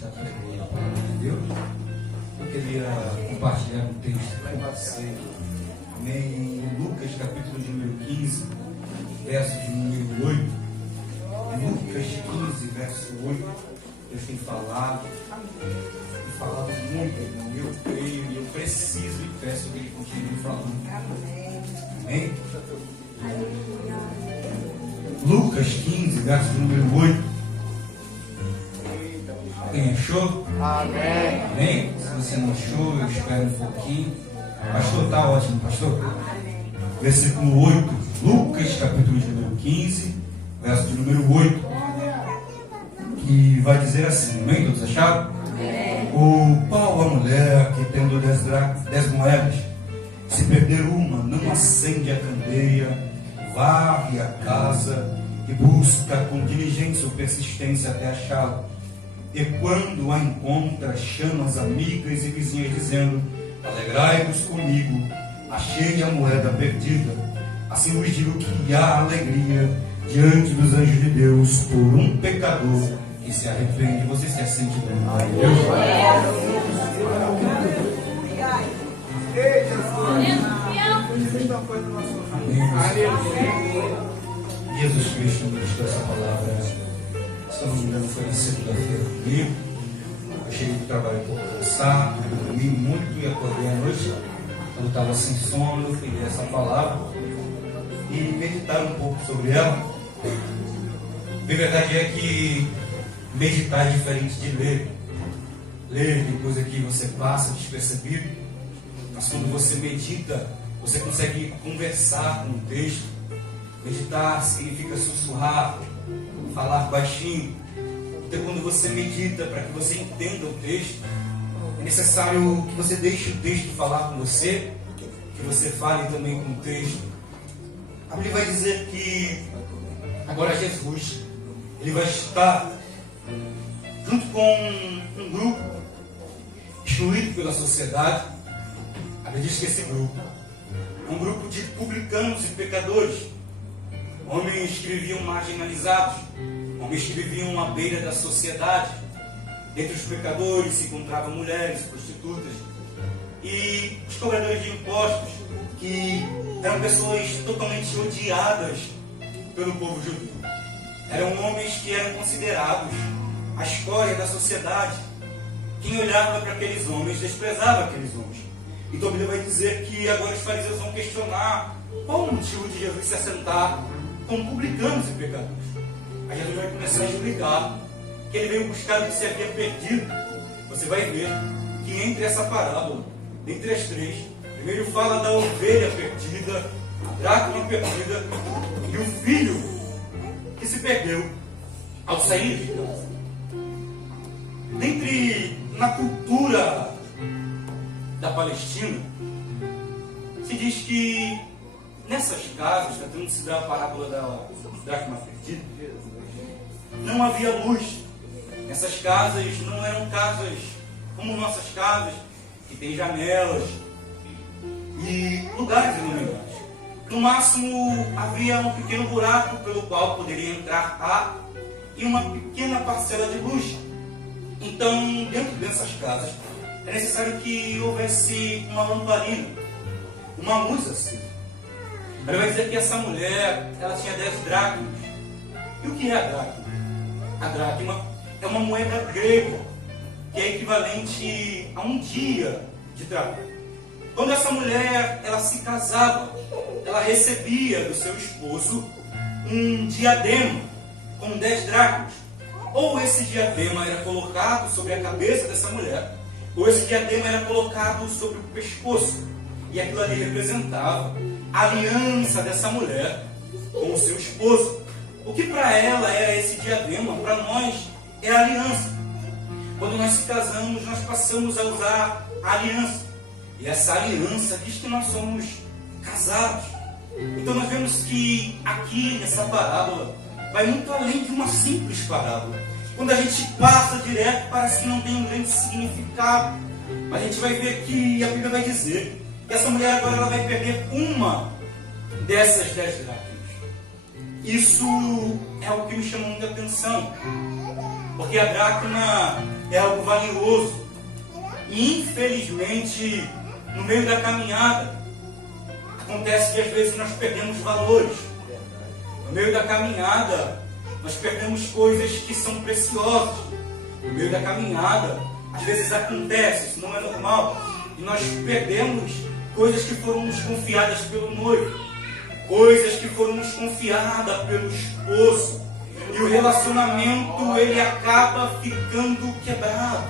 está pregando a palavra de Deus. Eu queria compartilhar um texto com você. Amém. Em Lucas, capítulo de número 15, verso de número 8. Lucas 15, verso 8. Deus tem falado muito, irmão. Eu creio e eu preciso e peço que Ele continue falando. Amém? Lucas 15, verso de número 8. Quem achou? Amém. Amém? Se você não achou, eu espero um pouquinho. Pastor, está ótimo, pastor. Versículo 8. Lucas, capítulo de número 15, verso de número 8. Que vai dizer assim, amém? Todos acharam? O qual a mulher que tendo 10 moedas, se perder uma, não acende a candeia, varre a casa e busca com diligência ou persistência até achá-la. E quando a encontra, chama as amigas e vizinhas, dizendo: alegrai-vos comigo, achei a moeda perdida. Assim vos digo que há alegria diante dos anjos de Deus por um pecador que se arrepende. Você se assente do nome de Deus? Amém. Jesus Cristo nos deu essa palavra. Se eu não me engano, foi na segunda-feira comigo. Eu cheguei do trabalho um pouco cansado, dormi muito e acordei à noite. Quando estava sem sono, eu fui ler essa palavra e meditar um pouco sobre ela. A verdade é que meditar é diferente de ler. Ler tem coisa que você passa despercebido, mas quando você medita, você consegue conversar com o texto. Meditar significa sussurrar, falar baixinho. Então, quando você medita, para que você entenda o texto, é necessário que você deixe o texto falar com você, que você fale também com o texto. A Bíblia vai dizer que agora Jesus, ele vai estar junto com um grupo excluído pela sociedade. A Bíblia diz que esse grupo é um grupo de publicanos e pecadores, homens que viviam marginalizados, homens que viviam à beira da sociedade. Entre os pecadores se encontravam mulheres, prostitutas e os cobradores de impostos, que eram pessoas totalmente odiadas pelo povo judeu. Eram homens que eram considerados a escória da sociedade. Quem olhava para aqueles homens desprezava aqueles homens. Então a Bíblia vai dizer que agora os fariseus vão questionar qual o motivo de Jesus se assentar com publicanos e pecadores. Aí Jesus vai começar a explicar que ele veio buscar o que se havia perdido. Você vai ver que entre essa parábola, entre as três, primeiro fala da ovelha perdida, a dracma perdida e o filho que se perdeu ao sair de casa. Na cultura da Palestina, se diz que nessas casas, tratando de se dar a parábola da dracma perdida, não havia luz. Essas casas não eram casas como nossas casas, que tem janelas e lugares iluminados. No máximo, havia um pequeno buraco pelo qual poderia entrar ar e uma pequena parcela de luz. Então, dentro dessas casas, é necessário que houvesse uma lamparina, uma luz acesa. Ele vai dizer que essa mulher, ela tinha 10 dracmas. E o que é a dracma? A dracma é uma moeda grega, que é equivalente a um dia de trabalho. Quando essa mulher, ela se casava, ela recebia do seu esposo um diadema com 10 dracmas. Ou esse diadema era colocado sobre a cabeça dessa mulher, ou esse diadema era colocado sobre o pescoço. E aquilo ali representava a aliança dessa mulher com o seu esposo. O que para ela era esse diadema, para nós é a aliança. Quando nós se casamos, nós passamos a usar a aliança. E essa aliança diz que nós somos casados. Então nós vemos que aqui nessa parábola vai muito além de uma simples parábola. Quando a gente passa direto, parece que não tem um grande significado. Mas a gente vai ver que a Bíblia vai dizer que essa mulher agora ela vai perder uma dessas 10 dracmas. Isso é o que me chamou muita atenção. porque a dracma é algo valioso. E infelizmente, no meio da caminhada, acontece que às vezes nós perdemos valores. No meio da caminhada, nós perdemos coisas que são preciosas. No meio da caminhada, às vezes acontece, isso não é normal, e nós perdemos coisas que foram nos confiadas pelo noivo, coisas que foram nos confiadas pelo esposo, e o relacionamento ele acaba ficando quebrado,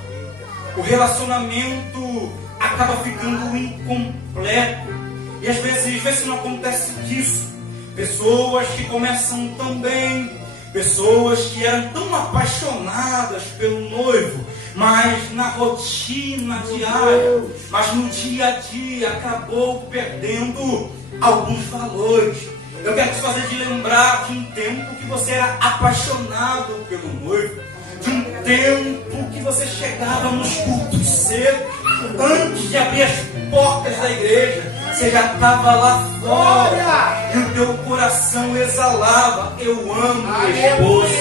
o relacionamento acaba ficando incompleto, e às vezes não acontece disso. Pessoas que começam tão bem, pessoas que eram tão apaixonadas pelo noivo, mas na rotina diária, mas no dia a dia, acabou perdendo alguns valores. Eu quero te fazer de lembrar de um tempo que você era apaixonado pelo noivo, de um tempo que você chegava nos cultos cedo, antes de abrir as portas da igreja, você já estava lá fora e o teu coração exalava: eu amo meu esposo,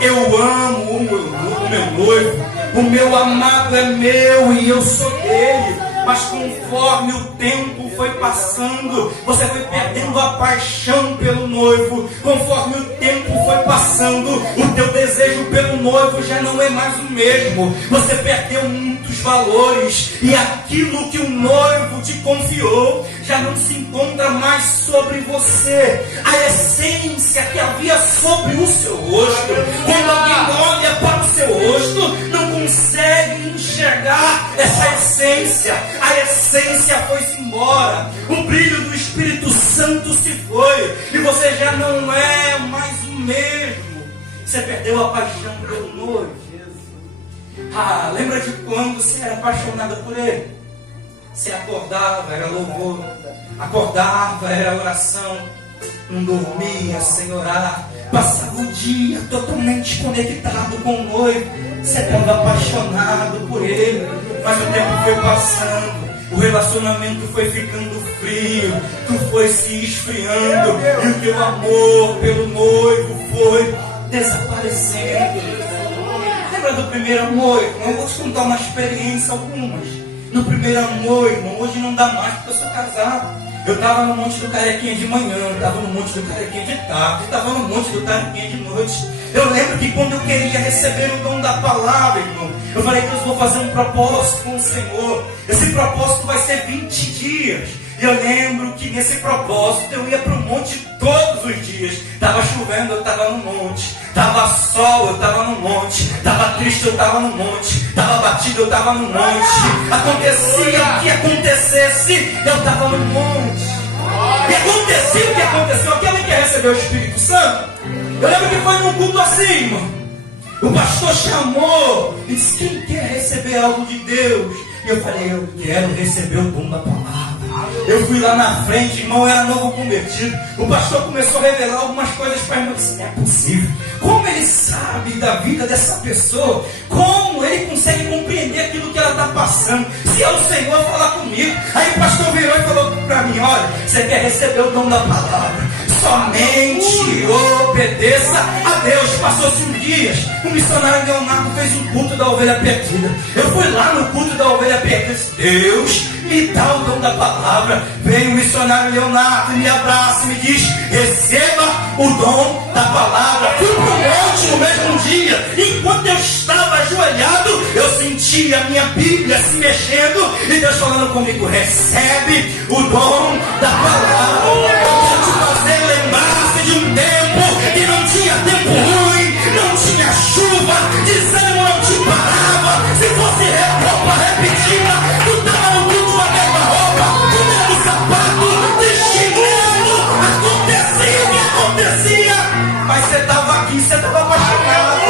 eu amo o meu noivo, o meu amado é meu e eu sou dele. Mas conforme o tempo foi passando, você foi perdendo a paixão pelo noivo. Conforme o tempo foi passando, o teu desejo pelo noivo já não é mais o mesmo. Você perdeu muitos valores, e aquilo que o noivo te confiou já não se encontra mais sobre você. A essência que havia sobre o seu rosto, quando alguém olha para o seu rosto, não consegue enxergar essa essência. A essência foi-se embora, o brilho do Espírito Santo se foi, e você já não é mais o mesmo. Você perdeu a paixão pelo noivo. Lembra de quando você era apaixonada por ele? Você acordava, era louvor, acordava, era oração, não dormia sem orar, passava o dia totalmente conectado com o noivo. Você estava apaixonado por ele, mas o tempo foi passando, o relacionamento foi ficando frio, tu foi se esfriando, e o teu amor pelo noivo foi desaparecendo. Lembra do primeiro amor, irmão? Eu vou te contar uma experiência, algumas. No primeiro amor, irmão, hoje não dá mais porque eu sou casado. Eu estava no Monte do Carequinha de manhã, eu estava no Monte do Carequinha de tarde, eu estava no Monte do Carequinha de noite. Eu lembro que quando eu queria receber o dom da palavra, irmão, eu falei: Deus, vou fazer um propósito com o Senhor. Esse propósito vai ser 20 dias. E eu lembro que nesse propósito eu ia para o monte todos os dias. Estava chovendo, eu estava no monte. Estava sol, eu estava no monte. Estava triste, eu estava no monte. Estava batido, eu estava no monte. Acontecia o que acontecesse, eu estava no monte. E acontecia o que aconteceu. Aquele que recebeu o Espírito Santo, eu lembro que foi num culto assim, irmão. O pastor chamou e disse: quem quer receber algo de Deus? E eu falei: eu quero receber o dom da palavra. Eu fui lá na frente, irmão, eu era novo convertido. O pastor começou a revelar algumas coisas para mim. Eu disse: não é possível. Como ele sabe da vida dessa pessoa? Como ele consegue compreender aquilo que ela está passando? Se é o Senhor falar comigo. Aí o pastor virou e falou para mim: olha, você quer receber o dom da palavra, somente obedeça a Deus. Passou-se um dia, o missionário Leonardo fez um culto da ovelha perdida. Eu fui lá no culto da ovelha perdida e disse: Deus, me dá o dom da palavra. Vem o missionário Leonardo, me abraça e me diz: receba o dom da palavra. Fui para o monte no mesmo dia. Enquanto eu estava ajoelhado, eu senti a minha Bíblia se mexendo e Deus falando comigo: recebe o dom da palavra. Eu quero te fazer lembrar-se de um tempo que não tinha tempo ruim, não tinha chuva, desânimo não te parava. Se fosse roupa repetida, tu estava no culto com a mesma roupa, com o mesmo sapato, de chinelo. Acontecia o que acontecia, mas você estava aqui, você estava apaixonado.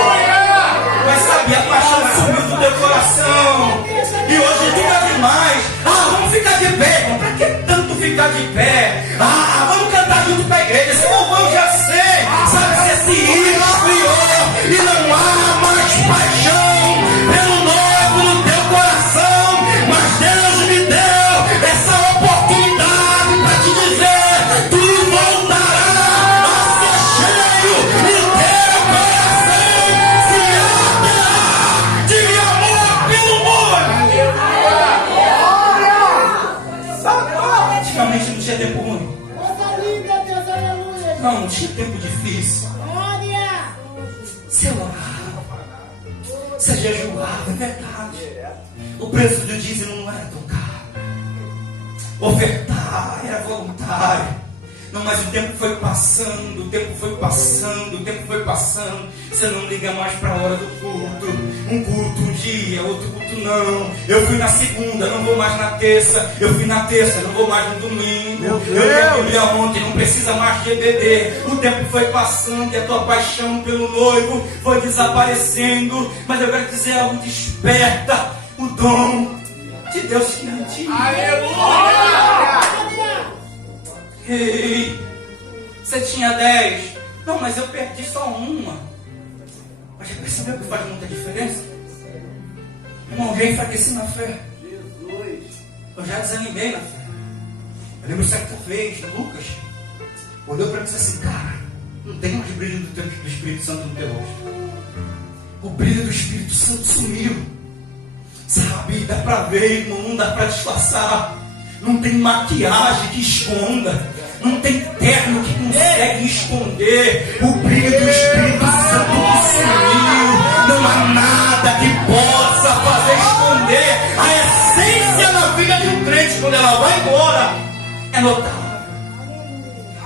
Mas sabe, a paixão sumiu do teu coração. E hoje fica demais. Vamos ficar de pé, irmão. Pra que tanto ficar de pé? Vamos cantar junto com a igreja. Esse louvor eu já sei. Sabe, você se esfriou e não há mais paixão pelo noivo no teu coração. Mas Deus me deu essa oportunidade para te dizer: tu voltarás a ser cheio e teu coração se não tinha tempo difícil. Você orava, você jejuava, é verdade. O preço do dízimo não era tão caro. Ofertar era voluntário. Não, mas o tempo foi passando, o tempo foi passando, o tempo foi passando. Você não liga mais para a hora do culto. Um culto um dia, outro culto não. Eu fui na segunda, não vou mais na terça. Eu fui na terça, não vou mais no domingo. Eu li a Bíblia ontem, não precisa mais de EBD. O tempo foi passando e a tua paixão pelo noivo foi desaparecendo. Mas eu quero dizer algo, desperta o dom de Deus que em ti. Aleluia! Ei, você tinha 10. Não, mas eu perdi só uma. Mas já percebeu que faz muita diferença? Irmão, já enfraqueci na fé. Eu já desanimei na fé. Eu lembro certa vez, Lucas olhou para mim e disse assim: cara, não tem mais brilho do Espírito Santo no teu rosto. O brilho do Espírito Santo sumiu. Sabe, dá para ver, irmão, não dá para disfarçar. Não tem maquiagem que esconda. Não tem terno que consegue esconder o brilho do Espírito Santo que sumiu. Não há nada que possa fazer esconder a essência na vida de um crente. Quando ela vai embora, é notável.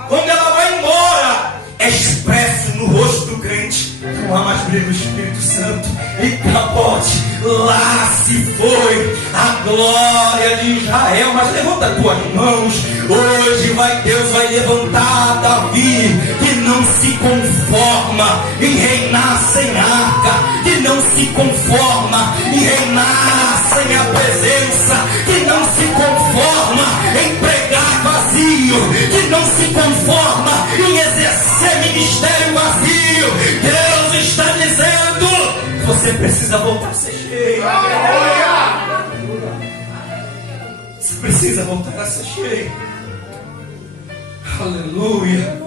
Quando ela vai embora, é expresso no rosto do crente. Não há mais brilho do Espírito Santo. E capote, lá se foi a glória de Israel. Mas levanta tuas mãos. Hoje Deus vai levantar Davi, que não se conforma em reinar sem arca, que não se conforma em reinar sem a presença, que não se conforma em pregar vazio, que não se conforma em exercer ministério vazio. Deus está dizendo: você precisa voltar a ser cheio. Você precisa voltar a ser cheio. Aleluia.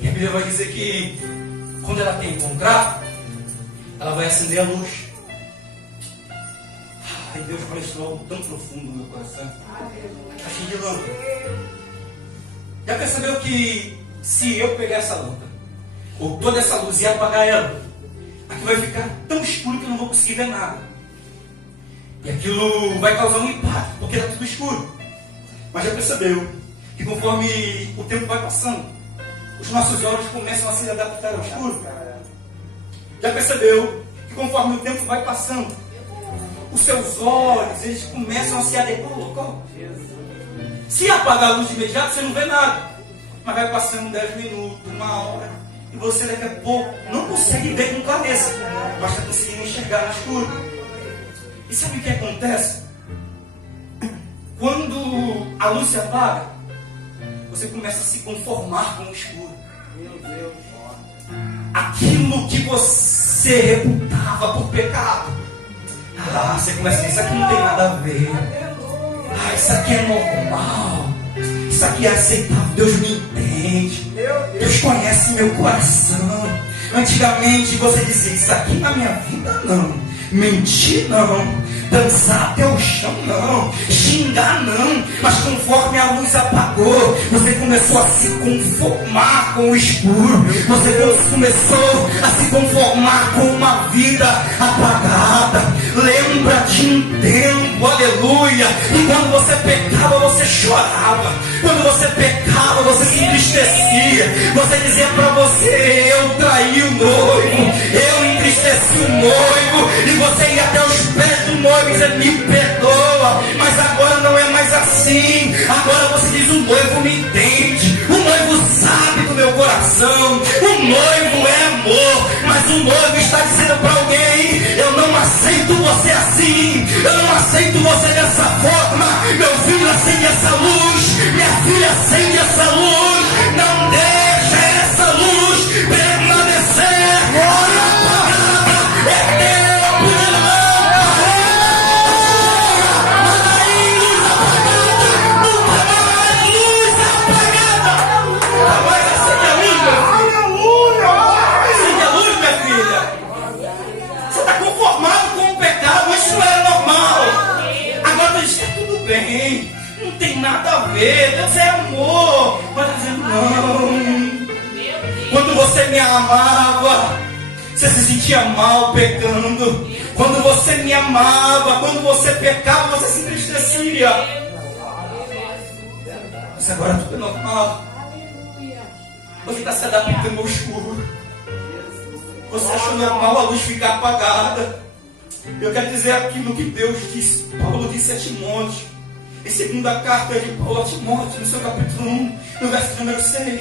E a Bíblia vai dizer que quando ela tem encontrar, ela vai acender a luz. Ai, Deus ministrou algo tão profundo no meu coração. Está cheio de lâmpada. Já percebeu que se eu pegar essa lâmpada, ou toda essa luz e apagar ela, aqui vai ficar tão escuro que eu não vou conseguir ver nada. E aquilo vai causar um impacto, porque está tudo escuro. Mas já percebeu que conforme o tempo vai passando, os nossos olhos começam a se adaptar ao escuro? Já percebeu que conforme o tempo vai passando, os seus olhos eles começam a se adequar ao local? Se apagar a luz de imediato, você não vê nada. Mas vai passando 10 minutos, uma hora, e você daqui a pouco não consegue ver com clareza, mas está conseguindo enxergar no escuro. E sabe o que acontece? Quando a luz se apaga, você começa a se conformar com o escuro. Aquilo que você reputava por pecado, você começa a dizer: isso aqui não tem nada a ver. Isso aqui é normal. Isso aqui é aceitável. Deus me entende. Deus conhece meu coração. Antigamente você dizia: isso aqui na minha vida não. Mentir não, dançar até o chão não, xingar não. Mas conforme a luz apagou, você começou a se conformar com o escuro. Você começou a se conformar com uma vida apagada. Lembra de um tempo, aleluia, e quando você pecava, você chorava. Quando você pecava, você se entristecia. Você dizia para você: eu traí o noivo, eu entristeci o noivo. E você ia até os pés do noivo e dizia: me perdoa. Mas agora não é mais assim. Agora você diz: o noivo me entende, o noivo sabe do meu coração, o noivo é amor. Mas o noivo está dizendo para alguém: eu não aceito você assim, eu não aceito você dessa forma. Meu filho, acende essa luz, minha filha, acende essa luz. Não deixa essa luz permanecer apagada. É tempo de lâmpada. Luz apagada, nunca mais luz apagada. Agora acende a luz, meu filho. Acende a luz, minha filha. Você está conformado com o pecado, mas isso não era normal. Agora está tudo bem, não tem nada a ver, Deus é amor. Mas dizendo: não, você me amava, você se sentia mal pecando. Quando você me amava, quando você pecava, você se entristecia. Mas agora tudo é normal. Você está se adaptando ao escuro. Você achou normal a luz ficar apagada. Eu quero dizer aquilo que Deus disse, Paulo disse a Timóteo, em segunda carta de Paulo a Timóteo, no seu capítulo 1, no verso número 6.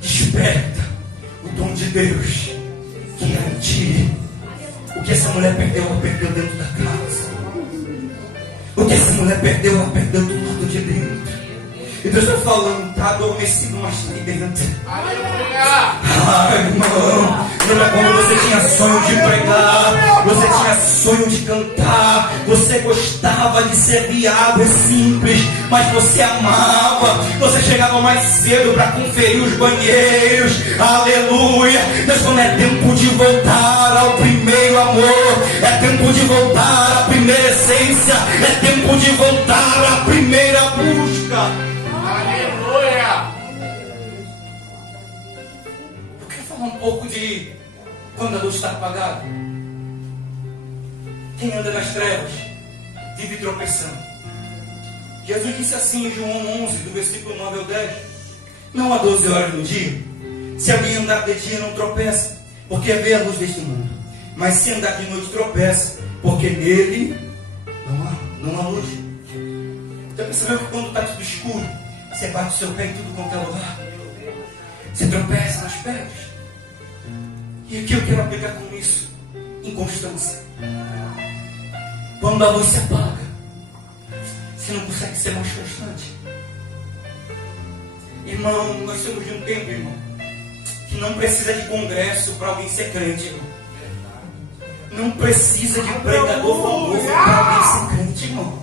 Desperta o dom de Deus que há em ti. O que essa mulher perdeu, ela perdeu dentro da casa. O que essa mulher perdeu, ela perdeu do lado de dentro. E Deus está falando, está adormecido, mas está aí dentro. Irmão, lembra quando você tinha sonho de pregar, você tinha sonho de cantar, você gostava de servir água, é simples, mas você amava, você chegava mais cedo para conferir os banheiros, aleluia. Mas quando é tempo de voltar ao primeiro amor, é tempo de voltar à primeira essência, é tempo de voltar à primeira busca. Um pouco de quando a luz está apagada. Quem anda nas trevas vive tropeçando. Jesus disse assim em João 11, do versículo 9 ao 10: não há 12 horas no dia. Se alguém andar de dia, não tropeça, porque vê a luz deste mundo. Mas se andar de noite, tropeça, porque nele não há luz. Já percebeu que quando está tudo escuro, você bate o seu pé em tudo quanto é lugar? Você tropeça nas pedras. E o que eu quero aplicar com isso? Inconstância. Quando a luz se apaga, você não consegue ser mais constante. Irmão, nós somos de um tempo, irmão, que não precisa de congresso para alguém ser crente, irmão. Não precisa de pregador famoso para alguém ser crente, irmão.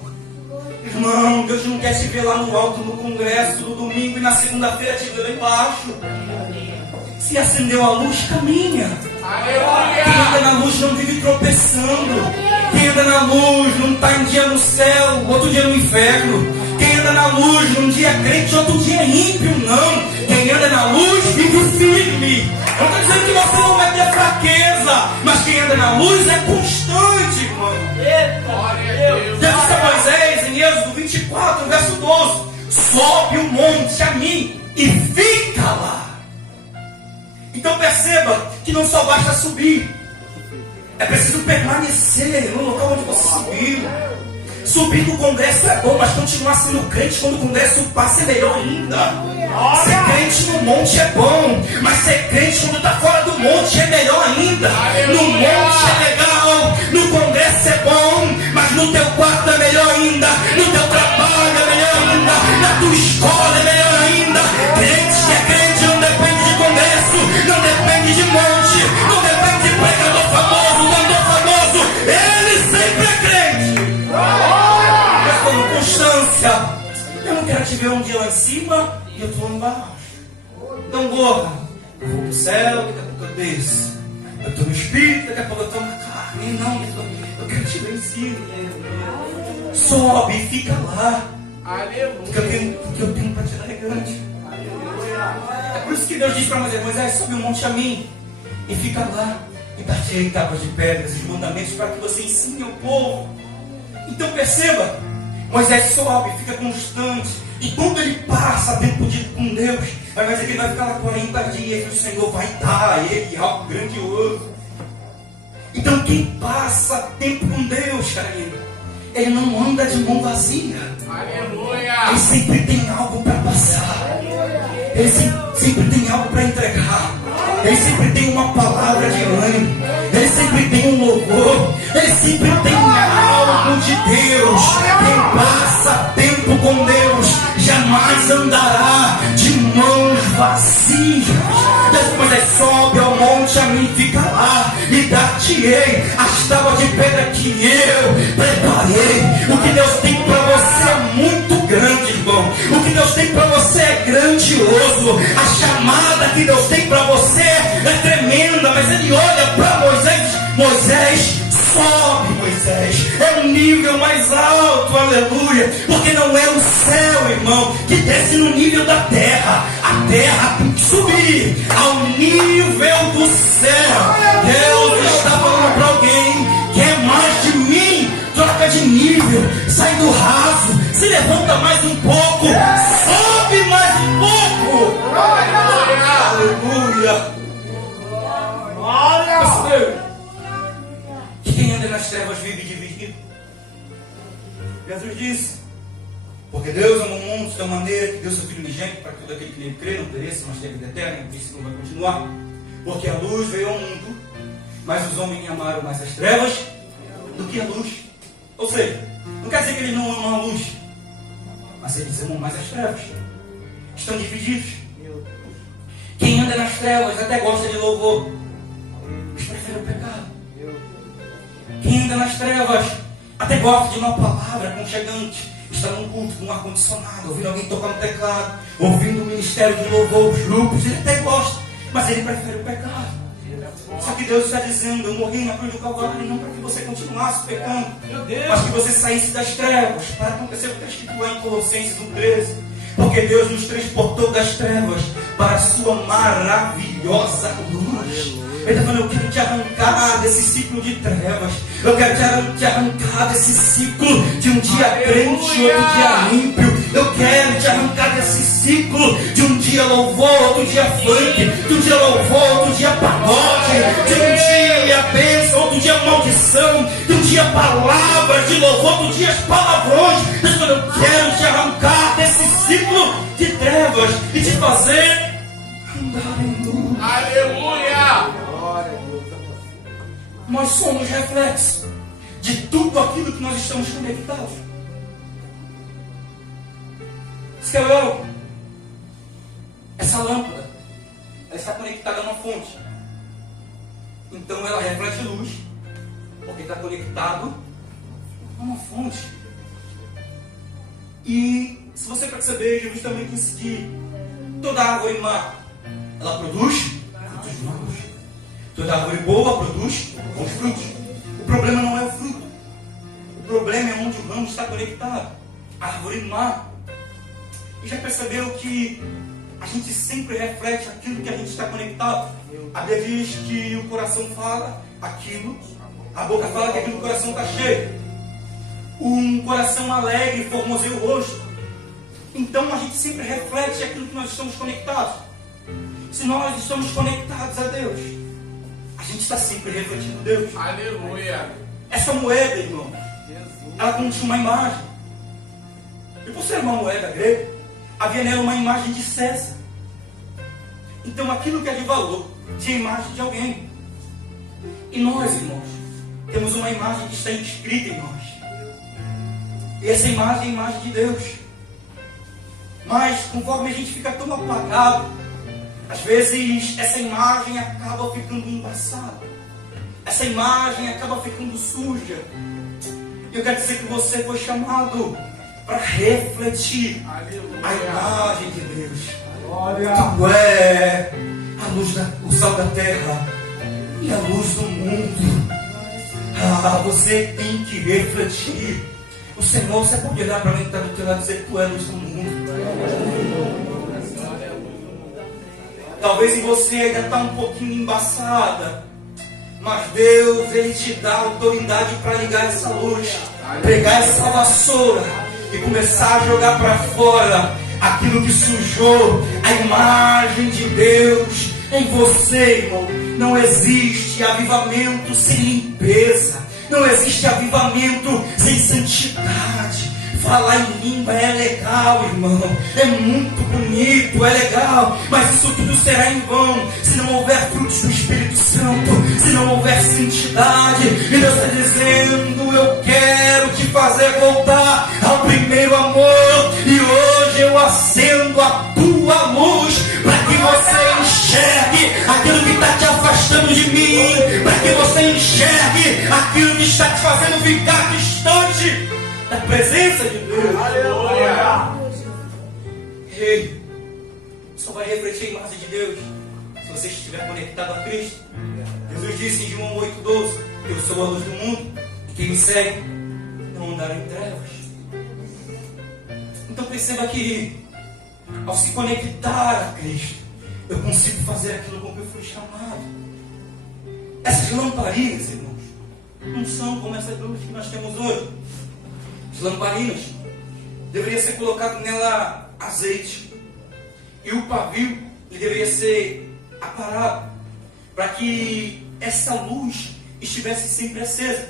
Irmão, Deus não quer te ver lá no alto, no congresso, no domingo, e na segunda-feira te ver lá embaixo. Se acendeu a luz, caminha. Quem anda na luz não vive tropeçando. Quem anda na luz não está um dia no céu, outro dia no inferno. Quem anda na luz, um dia é crente, outro dia é ímpio, não. Quem anda na luz vive firme. Eu não estou dizendo que você não vai ter fraqueza, mas quem anda na luz é constante, irmão. Deus disse a Moisés em Êxodo 24, verso 12: sobe o monte a mim e fica lá. Então perceba que não só basta subir, é preciso permanecer no local onde você subiu. Subir do congresso é bom, mas continuar sendo crente quando o congresso passa é melhor ainda. Ser crente no monte é bom, mas ser crente quando está fora do monte é melhor ainda. No monte é legal, no congresso é bom, mas no teu quarto é melhor ainda, no teu trabalho é melhor ainda, na tua escola é melhor ainda. Crente que é crente não depende de congresso, não depende de monte, não depende de pregador famoso, cantor famoso, ele sempre é crente. Mas com constância. Eu não quero te ver um dia lá em cima e eu estou lá embaixo. Então, gorra, eu vou pro céu, daqui a pouco eu desço. Eu estou no espírito, daqui a pouco eu estou na carne. Não, eu quero te ver em cima. Sobe e fica lá. Porque eu tenho para tirar elegante. É por isso que Deus diz para Moisés: sobe o monte a mim e fica lá. E dar-te tábuas de pedras e mandamentos para que você ensine ao povo. Então perceba, Moisés sobe, fica constante. E quando ele passa tempo com Deus, ao invés de que ele vai ficar lá 40 dias, o Senhor vai dar a ele algo grandioso. Então quem passa tempo com Deus, carinho, ele não anda de mão vazia. Aleluia. Ele sempre tem algo para passar. Ele sempre tem algo para entregar. Ele sempre tem uma palavra de ânimo. Ele sempre tem um louvor. Ele sempre tem algo de Deus. Quem passa tempo com Deus jamais andará de mãos vazias. Depois sobe ao monte a mim, fica lá, e dar-te-ei as tábuas de pedra que eu preparei. O que Deus tem para você é muito grande, irmão. O que Deus tem para você é grandioso. A chamada que Deus tem para você é tremenda. Mas ele olha para Moisés: Moisés, Sobe, Moisés, é um nível mais alto, aleluia, porque não é o céu, irmão, que desce no nível da terra. A terra tem que subir ao nível do céu. Deus está falando para alguém: quer mais de mim? Troca de nível, sai do raso, se levanta mais um pouco, sobe mais um pouco. Aleluia. Que quem anda nas trevas vive dividido. Jesus disse: porque Deus amou o mundo de tal maneira que deu seu Filho unigênito para que todo aquele que nele crê não pereça, mas tenha vida eterna. E isso não vai continuar, porque a luz veio ao mundo, mas os homens amaram mais as trevas do que a luz. Ou seja, não quer dizer que eles não amam a luz, mas eles amam mais as trevas. Estão divididos. Quem anda nas trevas até gosta de louvor, mas prefere o pecado. Quem anda nas trevas até gosta de uma palavra aconchegante, está num culto com um ar-condicionado, ouvindo alguém tocar no teclado, ouvindo o ministério de louvor, os grupos, ele até gosta, mas ele prefere o pecado. Só que Deus está dizendo: eu morri na cruz do Calvário não para que você continuasse pecando, mas que você saísse das trevas, para acontecer o que está escrito lá em Colossenses 1,13. Porque Deus nos transportou das trevas para a sua maravilhosa luz. Ele está falando: eu quero te arrancar desse ciclo de trevas. Eu quero te arrancar desse ciclo de um dia crente e outro dia ímpio. Eu quero te arrancar desse ciclo de um dia louvor, outro dia funk, de um dia louvor, outro dia pagode, de um dia bênção, outro dia maldição, de um dia palavras de louvor, outro dia palavrões. Eu quero te arrancar desse ciclo de trevas e te fazer andar em luz. Aleluia! Nós somos reflexo de tudo aquilo que nós estamos conectados. Você quer ver algo? Essa lâmpada, ela está conectada a uma fonte. Então ela reflete luz, porque está conectado a uma fonte. E se você perceber, Jesus também disse que toda árvore má, ela produz frutos maus. Toda árvore boa produz bons frutos. O problema não é o fruto. O problema é onde o ramo está conectado. A árvore má. E já percebeu que a gente sempre reflete aquilo que a gente está conectado? A Bíblia diz que o coração fala aquilo, a boca fala que aquilo do coração está cheio. Um coração alegre formoseia o rosto. Então a gente sempre reflete aquilo que nós estamos conectados. Se nós estamos conectados a Deus, a gente está sempre refletindo Deus. Aleluia! Essa moeda, irmão, ela continha uma imagem. E por ser uma moeda grega, havia nela uma imagem de César. Então aquilo que é de valor tinha a imagem de alguém. E nós, irmãos, temos uma imagem que está inscrita em nós. E essa imagem é a imagem de Deus. Mas conforme a gente fica tão apagado, às vezes essa imagem acaba ficando embaçada. Essa imagem acaba ficando suja. E eu quero dizer que você foi chamado para refletir a imagem de Deus. Tu é a luz o sal da terra e a luz do mundo. Você tem que refletir. O Senhor, você pode olhar para mim que está do teu lado e dizer: tu é a luz do mundo. Talvez em você ainda está um pouquinho embaçada, mas Deus, Ele te dá autoridade para ligar essa luz, pegar essa vassoura e começar a jogar para fora aquilo que sujou a imagem de Deus em você, irmão. Não existe avivamento sem limpeza. Não existe avivamento sem santidade. Falar em língua é legal, irmão. É muito bonito, é legal. Mas isso tudo será em vão se não houver frutos do Espírito Santo, se não houver santidade. E Deus está dizendo: eu quero te fazer voltar ao primeiro amor. E hoje eu acendo a tua luz para que você enxergue aquilo que está te afastando de mim, para que você enxergue aquilo que está te fazendo ficar distante da presença de Deus. Aleluia! Ei, só vai refletir a imagem de Deus se você estiver conectado a Cristo. Jesus disse em João 8,12: Eu sou a luz do mundo, e quem me segue não andará em trevas. Então perceba que, ao se conectar a Cristo, eu consigo fazer aquilo com que eu fui chamado. Essas lamparinas, irmãos, não são como essas luzes que nós temos hoje. As lamparinas, deveria ser colocado nela azeite. E o pavio, ele deveria ser aparado, para que essa luz estivesse sempre acesa.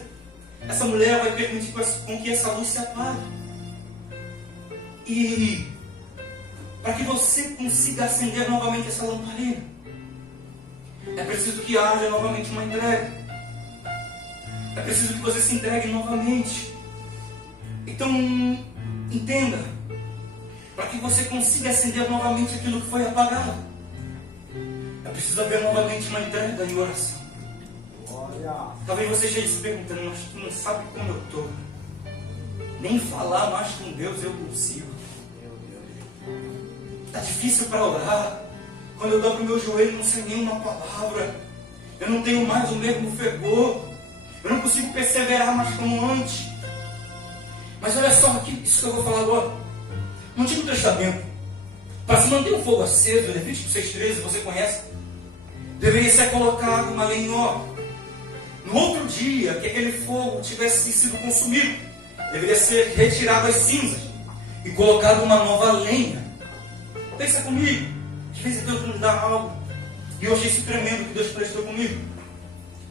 Essa mulher vai permitir com que essa luz se apague. E para que você consiga acender novamente essa lamparina, é preciso que haja novamente uma entrega. É preciso que você se entregue novamente. Então, entenda, para que você consiga acender novamente aquilo que foi apagado, é preciso haver novamente uma entrega e oração. Talvez você esteja se perguntando, mas tu não sabe como eu estou. Nem falar mais com Deus eu consigo. Está difícil para orar. Quando eu dobro meu joelho, não sei nenhuma palavra. Eu não tenho mais o mesmo fervor. Eu não consigo perseverar mais como antes. Mas olha só aqui, isso que eu vou falar agora. No Antigo Testamento, para se manter um fogo aceso, Levítico 6,13, você conhece, deveria ser colocado uma lenha em óleo. No outro dia que aquele fogo tivesse sido consumido, deveria ser retirado as cinzas e colocado uma nova lenha. Pensa comigo, às vezes Deus nos dá algo, e eu achei isso tremendo que Deus prestou comigo.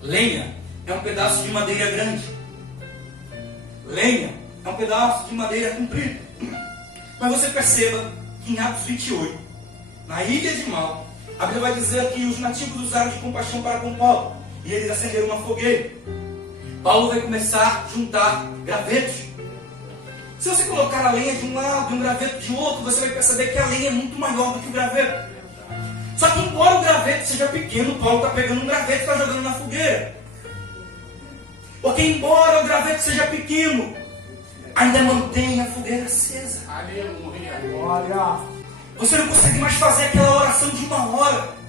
Lenha é um pedaço de madeira grande. Lenha é um pedaço de madeira comprida. Mas você perceba que em Atos 28, na ilha de Malta, a Bíblia vai dizer que os nativos usaram de compaixão para com Paulo, e eles acenderam uma fogueira. Paulo vai começar a juntar gravetos. Se você colocar a lenha de um lado e um graveto de outro, você vai perceber que a lenha é muito maior do que o graveto. Só que embora o graveto seja pequeno, Paulo está pegando um graveto e está jogando na fogueira. Porque embora o graveto seja pequeno, ainda mantém a fogueira acesa. Aleluia. Glória. Você não consegue mais fazer aquela oração de 1 hora.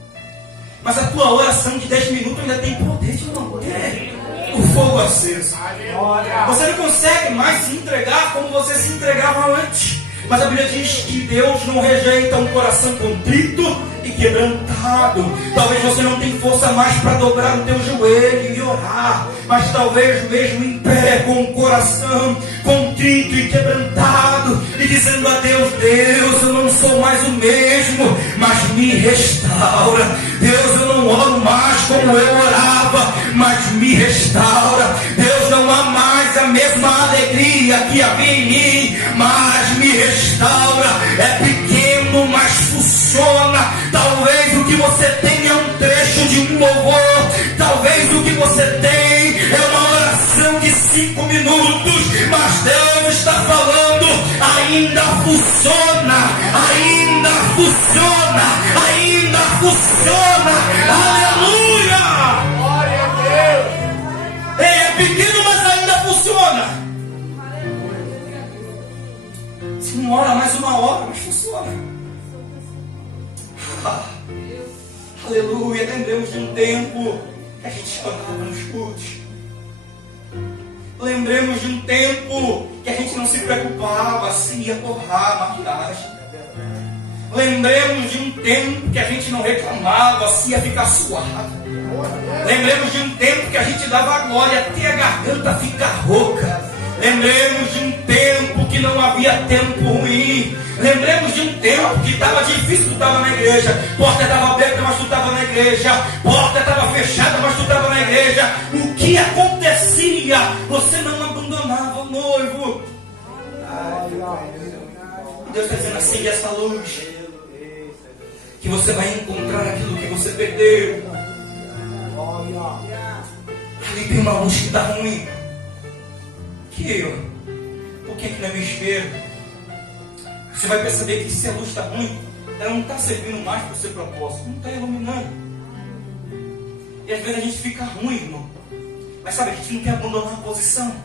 Mas a tua oração de 10 minutos ainda tem poder de manter o fogo aceso. Glória. Você não consegue mais se entregar como você se entregava antes. Mas a Bíblia diz que Deus não rejeita um coração contrito e quebrantado. Talvez você não tenha força mais para dobrar o teu joelho e orar, mas talvez mesmo em pé, com o coração contrito e quebrantado, e dizendo a Deus: Deus, eu não sou mais o mesmo, mas me restaura. Deus, eu não oro mais como eu orava, mas me restaura. Deus, não há mais a mesma alegria que havia em mim, mas me restaura. É pequeno, mas funciona. Talvez o que você tem é um trecho de um louvor. Talvez o que você tem é uma oração de 5 minutos. Mas Deus está falando: ainda funciona, ainda funciona, ainda funciona. Aleluia! Glória a Deus. É pequeno, mas ainda funciona. Se não ora mais 1 hora, mas funciona. Aleluia. Lembremos de um tempo que a gente chorava nos cultos. Lembremos de um tempo que a gente não se preocupava se ia borrar a maquiagem. Lembremos de um tempo que a gente não reclamava se ia ficar suave. Lembremos de um tempo que a gente dava glória até a garganta ficar rouca. Lembremos de um tempo que não havia tempo ruim. Lembremos de um tempo que estava difícil, tu estava na igreja. Porta estava aberta, mas tu estava na igreja. Porta estava fechada, mas tu estava na igreja. O que acontecia? Você não abandonava o noivo. Deus está dizendo assim: essa luz, que você vai encontrar aquilo que você perdeu. Ali tem uma luz que está ruim. Por que não é minha esquerda? Você vai perceber que se a luz está ruim, ela não está servindo mais para o seu propósito, não está iluminando. E às vezes a gente fica ruim, irmão. Mas sabe, a gente não quer abandonar a posição.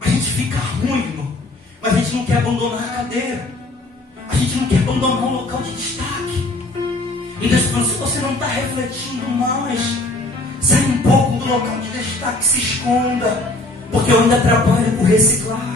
A gente fica ruim, irmão. Mas a gente não quer abandonar a cadeira. A gente não quer abandonar o local de destaque. E Deus falando: se você não está refletindo mais, sai um pouco do local de destaque se esconda, porque eu ainda trabalho com reciclagem.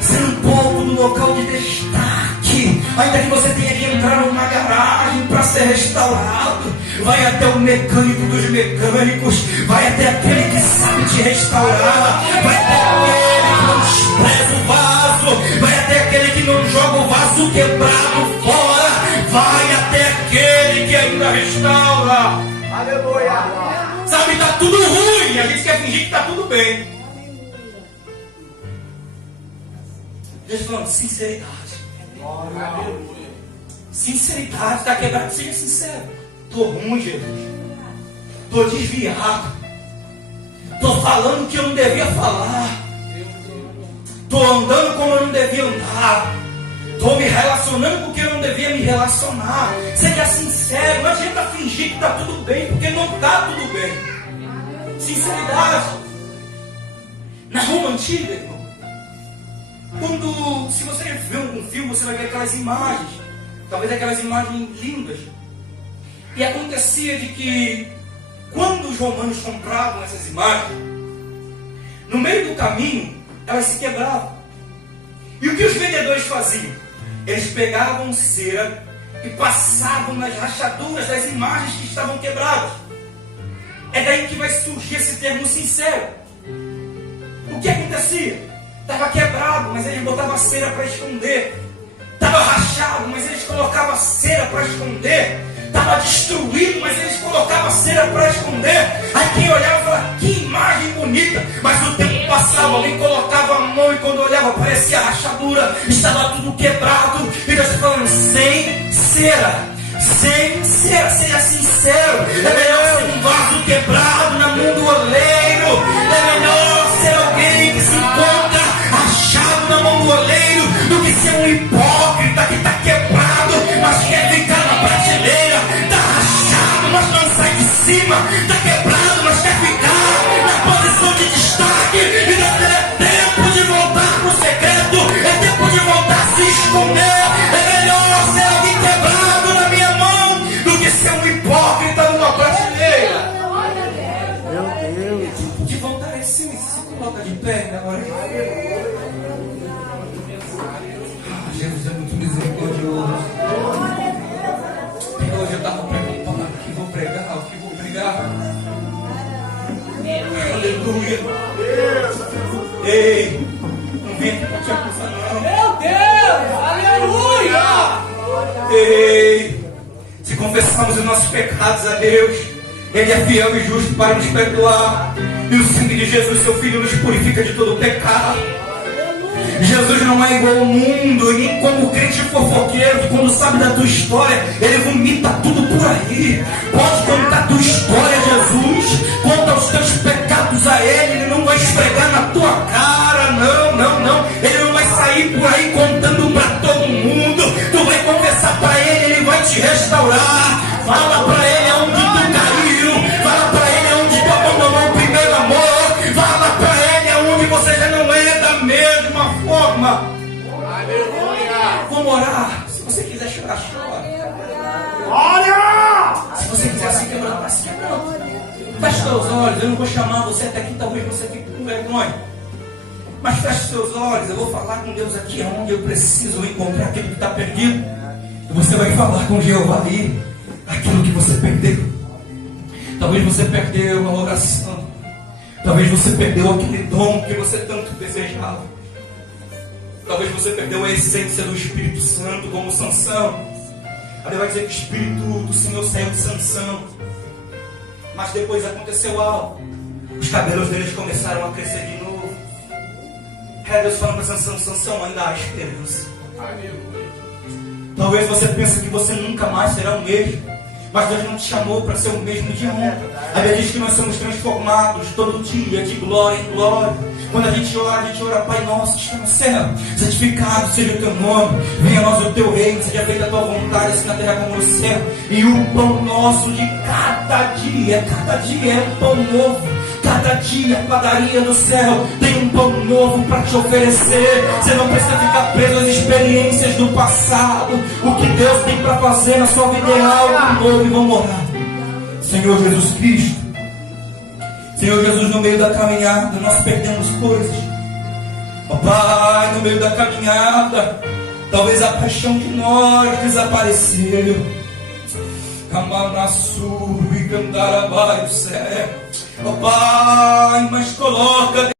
Ser um pouco do local de destaque, ainda que você tenha que entrar numa garagem para ser restaurado. Vai até o mecânico dos mecânicos, vai até aquele que sabe te restaurar, vai até aquele que não despreza o vaso, vai até aquele que não joga o vaso quebrado fora, vai até aquele que ainda restaura. Aleluia. Sabe, tá tudo ruim, a gente quer fingir que tá tudo bem. Deus falando, sinceridade. Aleluia. Sinceridade, está quebrado, seja sincero. Estou ruim, Jesus. Estou desviado. Estou falando o que eu não devia falar. Estou andando como eu não devia andar. Estou me relacionando com o que eu não devia me relacionar. Seja sincero, não adianta fingir que está tudo bem, porque não está tudo bem. Sinceridade. Na Roma antiga, irmão, se você vê um filme, você vai ver aquelas imagens, talvez aquelas imagens lindas. E acontecia de que, quando os romanos compravam essas imagens, no meio do caminho, elas se quebravam. E o que os vendedores faziam? Eles pegavam cera e passavam nas rachaduras das imagens que estavam quebradas. É daí que vai surgir esse termo sincero. O que acontecia? Estava quebrado, mas eles botavam cera para esconder. Estava rachado, mas eles colocavam cera para esconder. Estava destruído, mas eles colocavam cera para esconder. Aí quem olhava falava, que imagem bonita. Mas o tempo passava, alguém colocava a mão e quando olhava parecia rachadura. Estava tudo quebrado. E Deus falando, sem cera. Sem cera, seja sincero. É melhor ser um vaso quebrado na mão do oleiro. É melhor ser alguém que se encontra achado na mão do oleiro do que ser um hipócrita que está quebrado, mas quer ficar na prateleira. Está rachado, mas não sai de cima. Está quebrado, mas quer ficar na posição de destaque. E não é tempo de voltar para o secreto. É tempo de voltar a se esconder. É melhor ser alguém quebrado na minha mão do que ser um hipócrita numa prateleira. Meu Deus. De voltar a essência, se coloca de pé agora. Jesus é muito misericordioso. E hoje eu estava preocupado, o que vou pregar, o que vou pregar. Aleluia. Ei, não vem aqui para te acusar não. Meu Deus. Aleluia. Ei, se confessarmos os nossos pecados a Deus, Ele é fiel e justo para nos perdoar. E o sangue de Jesus, seu Filho, nos purifica de todo pecado. Jesus não é igual ao mundo, e nem como o crente fofoqueiro que quando sabe da tua história, ele vomita tudo por aí. Pode contar a tua história, Jesus. Conta os teus pecados a ele não vai esfregar na tua cara. Não. Ele não vai sair por aí contando para todo mundo. Tu vai confessar para ele vai te restaurar. Fala para ele aonde tu caiu. Fala para ele aonde tu abandonou o primeiro amor. Fala para ele aonde você já não é da mesma forma. Aleluia. Vamos orar. Se você quiser chorar, chora. Olha. Se você quiser se quebrantar, se quebranta. Feche seus olhos. Eu não vou chamar você até aqui, talvez você fique com vergonha. Mas feche seus olhos. Eu vou falar com Deus aqui onde eu preciso encontrar aquilo que está perdido. E você vai falar com Jeová aí aquilo que você perdeu. Talvez você perdeu a oração. Talvez você perdeu aquele dom que você tanto desejava. Talvez você perdeu a essência do Espírito Santo, como Sansão. Aí vai dizer que o Espírito do Senhor saiu de Sansão. Mas depois aconteceu algo. Os cabelos deles começaram a crescer de novo. Deus falando para Sansão, Sansão, ainda há esperança. Aleluia. Talvez você pense que você nunca mais será o mesmo. Mas Deus não te chamou para ser o mesmo de ontem. A Bíblia diz que nós somos transformados todo dia, de glória em glória. Quando a gente ora, Pai nosso que está no céu, santificado seja o teu nome, venha a nós o teu reino, seja feita a tua vontade, assim na terra como no céu. E o pão nosso de cada dia é um pão novo. Cada dia a padaria do céu tem um pão novo para te oferecer. Você não precisa ficar preso às experiências do passado. O que Deus tem para fazer na sua vida é algo novo. E vamos orar. Senhor Jesus Cristo, Senhor Jesus, no meio da caminhada nós perdemos coisas. Ó Pai, no meio da caminhada, talvez a paixão de nós desapareceu. Camanaçu e Candarabai, o céu. Ó Pai, mas coloca